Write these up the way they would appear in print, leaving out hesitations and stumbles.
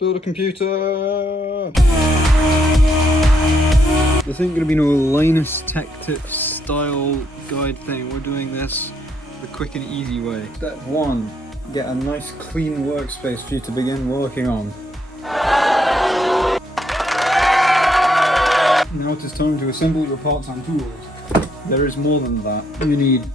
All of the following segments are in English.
build a computer! This ain't gonna be no Linus Tech Tips style guide thing. We're doing this the quick and easy way. Step 1. Get a nice clean workspace for you to begin working on. Now it is time to assemble your parts and tools. There is more than that. You need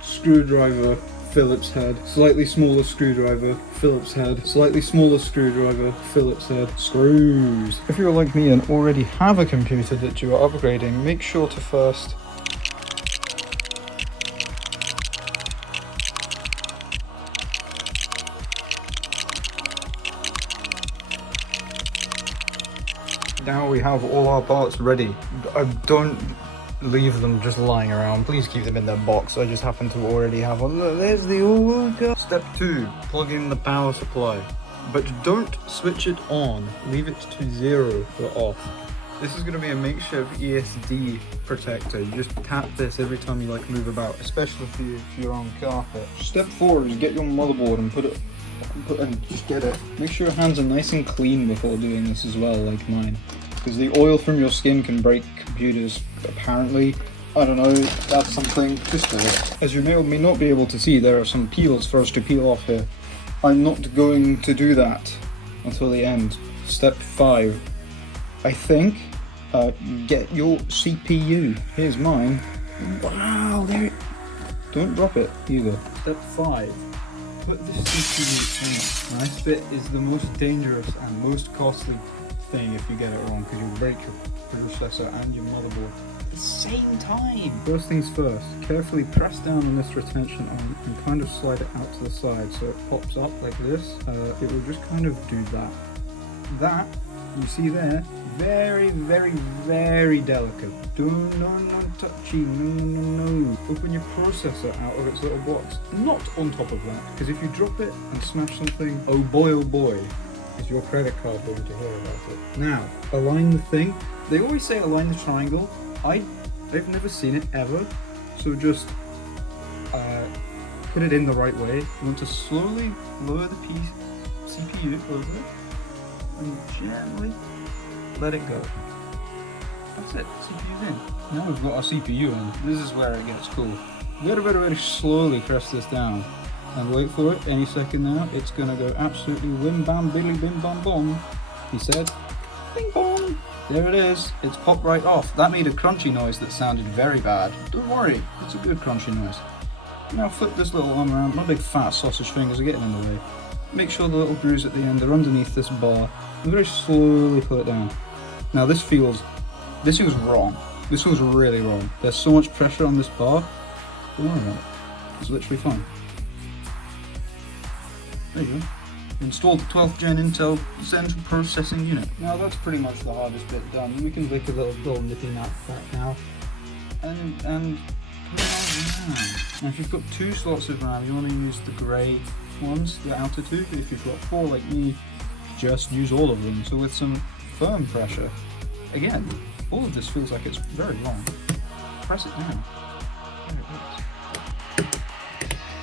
screwdriver, Phillips head, slightly smaller screwdriver, Phillips head, slightly smaller screwdriver, Phillips head, screws. If you're like me and already have a computer that you are upgrading, make sure to first now we have all our parts ready. Don't leave them just lying around. Please keep them in their box. I just happen to already have one. Look, there's the old guy. Step 2. Plug in the power supply. But don't switch it on. Leave it to 0 or off. This is going to be a makeshift ESD protector. You just tap this every time you like move about, especially if you're on carpet. Step 4 is get your motherboard and put it and just get it. Make sure your hands are nice and clean before doing this as well, like mine. Because the oil from your skin can break computers, apparently. I don't know, that's something. Just do it. As you may or may not be able to see, there are some peels for us to peel off here. I'm not going to do that until the end. Step 5. I think, get your CPU. Here's mine. Wow, there. Don't drop it either. Step 5. Put the CPU in. This bit is the most dangerous and most costly thing if you get it wrong, because you'll break your processor and your motherboard at the same time. First things first, carefully press down on this retention arm and kind of slide it out to the side so it pops up like this. It will just kind of do that. That, you see there, very, very, very delicate. No touchy, no. Open your processor out of its little box. Not on top of that, because if you drop it and smash something, oh boy, is your credit card going to hear about it. Now, align the thing. They always say align the triangle. I've never seen it ever, so just put it in the right way. You want to slowly lower the CPU over and gently let it go. That's it, CPU's in. Now we've got our CPU in. This is where it gets cool. Very slowly press this down and wait for it. Any second now, it's gonna go absolutely whim bam billy bim bam bom. He said, bing bong. There it is. It's popped right off. That made a crunchy noise that sounded very bad. Don't worry, it's a good crunchy noise. Now flip this little arm around. My big fat sausage fingers are getting in the way. Make sure the little grooves at the end are underneath this bar and very slowly put it down. Now this feels wrong. This feels really wrong. There's so much pressure on this bar. Don't worry about it. It's literally fine. There you go. Installed the 12th gen Intel Central Processing Unit. Now that's pretty much the hardest bit done. We can lick a little nippy nap back now. And put it on RAM. Now if you've got 2 slots of RAM, you want to use the grey ones, the outer 2. But if you've got 4 like me, just use all of them. So with some firm pressure, again, all of this feels like it's very long. Press it down. There it is.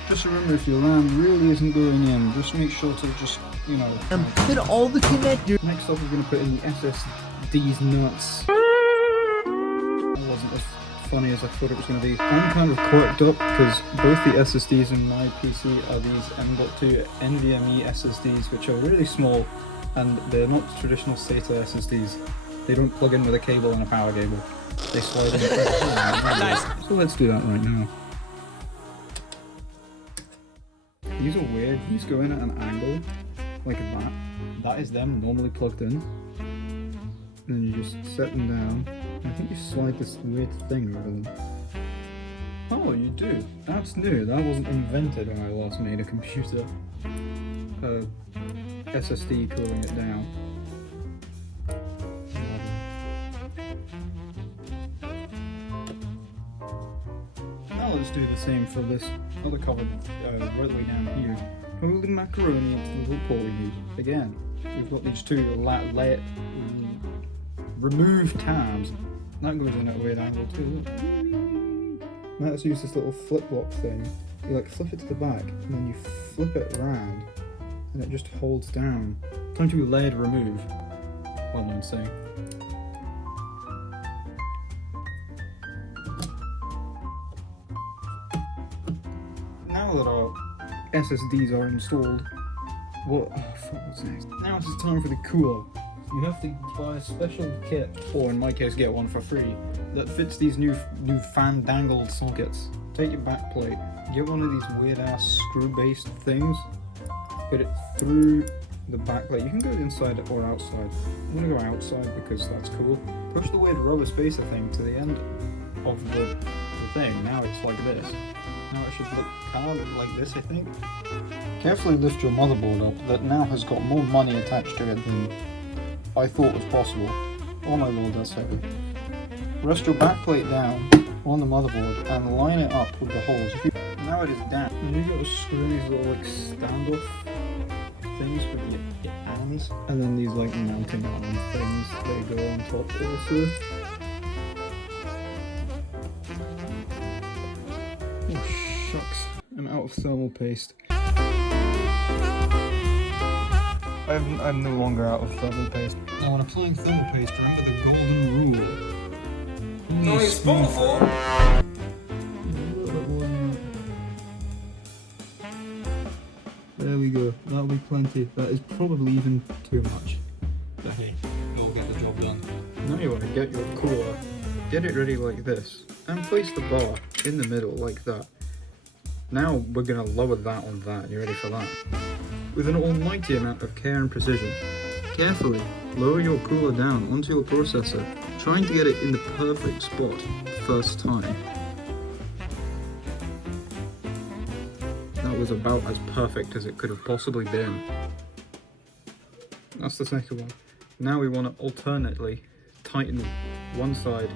Just remember, if your RAM really isn't going in, just make sure to just, put all the connectors. Next up, we're going to put in the SSD's nuts. That wasn't as funny as I thought it was going to be. I'm kind of quirked up because both the SSDs in my PC are these M.2 NVMe SSDs, which are really small, and they're not traditional SATA SSDs. They don't plug in with a cable and a power cable. They slide in. Nice. So let's do that right now. These are weird. These go in at an angle, like that. That is them normally plugged in. And then you just set them down. I think you slide this weird thing over them. Oh, you do. That's new. That wasn't invented when I last made a computer. SSD cooling it down. Now let's do the same for this other cover right the way down here. Hold the macaroni into the little port we need. Again, we've got these 2 remove tabs. That goes in at a weird angle too. Let's use this little flip-flop thing. You like flip it to the back and then you flip it around and it just holds down. Time to layered remove. Well known saying. Now that our SSDs are installed, what's next? Now it's time for the cooler. You have to buy a special kit, or in my case get one for free, that fits these new fan dangled sockets. Take your back plate, get one of these weird ass screw based things, put it through the back plate. You can go inside or outside. I'm gonna go outside because that's cool. Push the weird rubber spacer thing to the end of the thing. Now it's like this. Now it should look kind of like this, I think. Carefully lift your motherboard up that now has got more money attached to it than I thought was possible. Oh my lord, that's heavy. Rest your backplate down on the motherboard and line it up with the holes. Now it is down. And you've got to screw these little like standoff things with your hands. And then these like mounting arm things, they go on top also. Oh shucks, I'm out of thermal paste. I'm no longer out of thermal paste. Now when applying thermal paste, remember the golden rule. No, it's spoonful. There we go, that'll be plenty. That is probably even too much. But hey, it'll get the job done. Now you want to get your cooler, get it ready like this, and place the bar in the middle like that. Now we're going to lower that on that. You ready for that? With an almighty amount of care and precision, carefully lower your cooler down onto your processor, trying to get it in the perfect spot first time. That was about as perfect as it could have possibly been. That's the second one. Now we want to alternately tighten one side,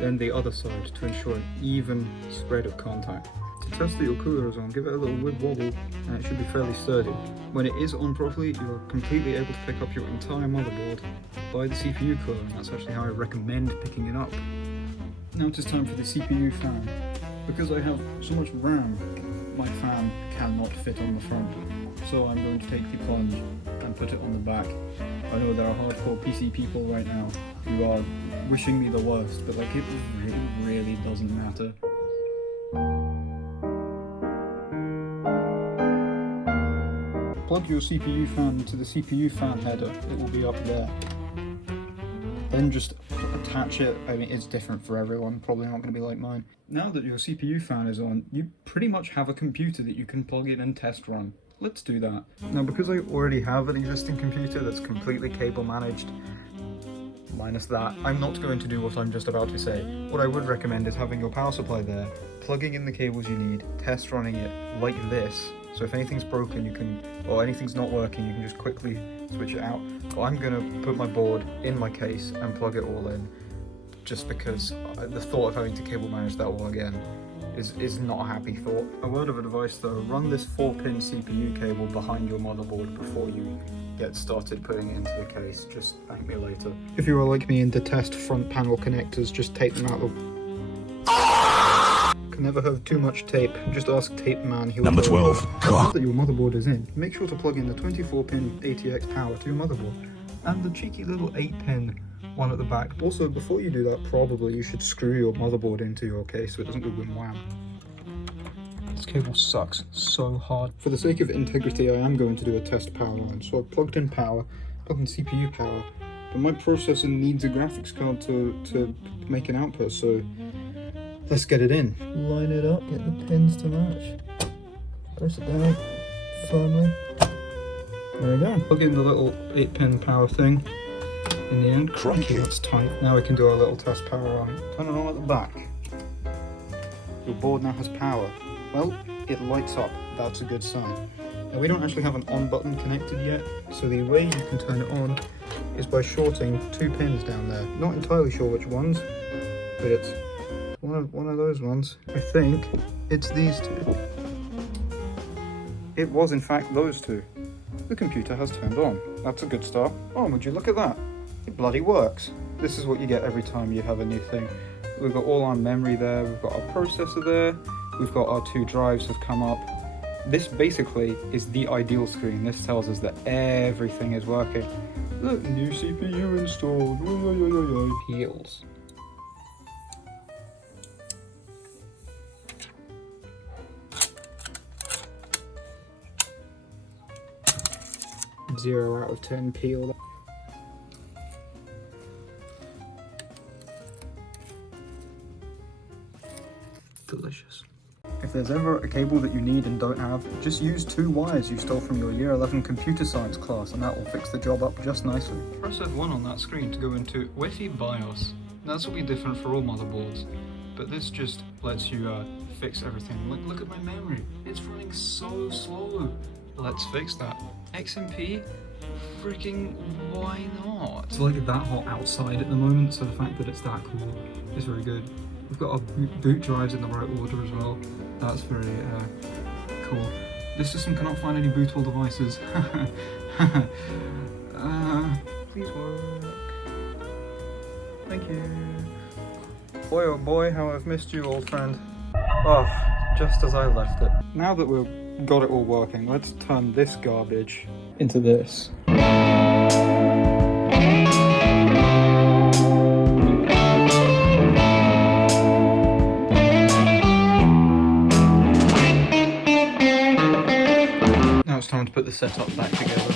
then the other side to ensure an even spread of contact. To test that your cooler is on, give it a little wobble and it should be fairly sturdy. When it is on properly, you are completely able to pick up your entire motherboard by the CPU cooler, and that's actually how I recommend picking it up. Now it is time for the CPU fan. Because I have so much RAM, my fan cannot fit on the front, so I'm going to take the plunge and put it on the back. I know there are hardcore PC people right now who are wishing me the worst, but like it really doesn't matter. Plug your CPU fan into the CPU fan header, it will be up there. Then just attach it. I mean, it's different for everyone, probably not going to be like mine. Now that your CPU fan is on, you pretty much have a computer that you can plug in and test run. Let's do that. Now, because I already have an existing computer that's completely cable managed, minus that, I'm not going to do what I'm just about to say. What I would recommend is having your power supply there, plugging in the cables you need, test running it like this. So if anything's broken, you can, or anything's not working, you can just quickly switch it out. But I'm going to put my board in my case and plug it all in, just because the thought of having to cable manage that all again is not a happy thought. A word of advice though, run this 4-pin CPU cable behind your motherboard before you get started putting it into the case. Just thank me later. If you are like me and detest front panel connectors, just take them out of... Can never have too much tape. Just ask Tape Man. He'll Number 12. Now that your motherboard is in, make sure to plug in the 24-pin ATX power to your motherboard and the cheeky little 8-pin one at the back. Also, before you do that, probably you should screw your motherboard into your case so it doesn't go wham. This cable sucks so hard. For the sake of integrity, I am going to do a test power line. So I've plugged in power, plugged in CPU power, but my processor needs a graphics card to make an output, so let's get it in. Line it up, get the pins to match. Press it down firmly. There we go. Plug in the little 8-pin power thing in the end. Crikey. That's tight. Now we can do our little test power on. Turn it on at the back. Your board now has power. Well, it lights up. That's a good sign. Now we don't actually have an on button connected yet, so the way you can turn it on is by shorting 2 pins down there. Not entirely sure which ones, but it's one of those ones. I think it's these two. It was in fact those two. The computer has turned on. That's a good start. Oh, would you look at that? It bloody works. This is what you get every time you have a new thing. We've got all our memory there, we've got our processor there, we've got our 2 drives have come up, This basically is the ideal screen. This tells us that everything is working. Look, new CPU installed. Heals. Zero out of 10 peeled. Delicious. If there's ever a cable that you need and don't have, just use 2 wires you stole from your year 11 computer science class and that will fix the job up just nicely. Press F1 on that screen to go into Wi-Fi BIOS. That's will be different for all motherboards, but this just lets you fix everything. Look at my memory, it's running so slow. Let's fix that. XMP? Freaking why not? It's like that hot outside at the moment, so the fact that it's that cool is very good. We've got our boot drives in the right order as well. That's very cool. This system cannot find any bootable devices. Please work. Thank you. Boy oh boy, how I've missed you, old friend. Oh, just as I left it. Now that we've got it all working, let's turn this garbage into this. Now it's time to put the setup back together.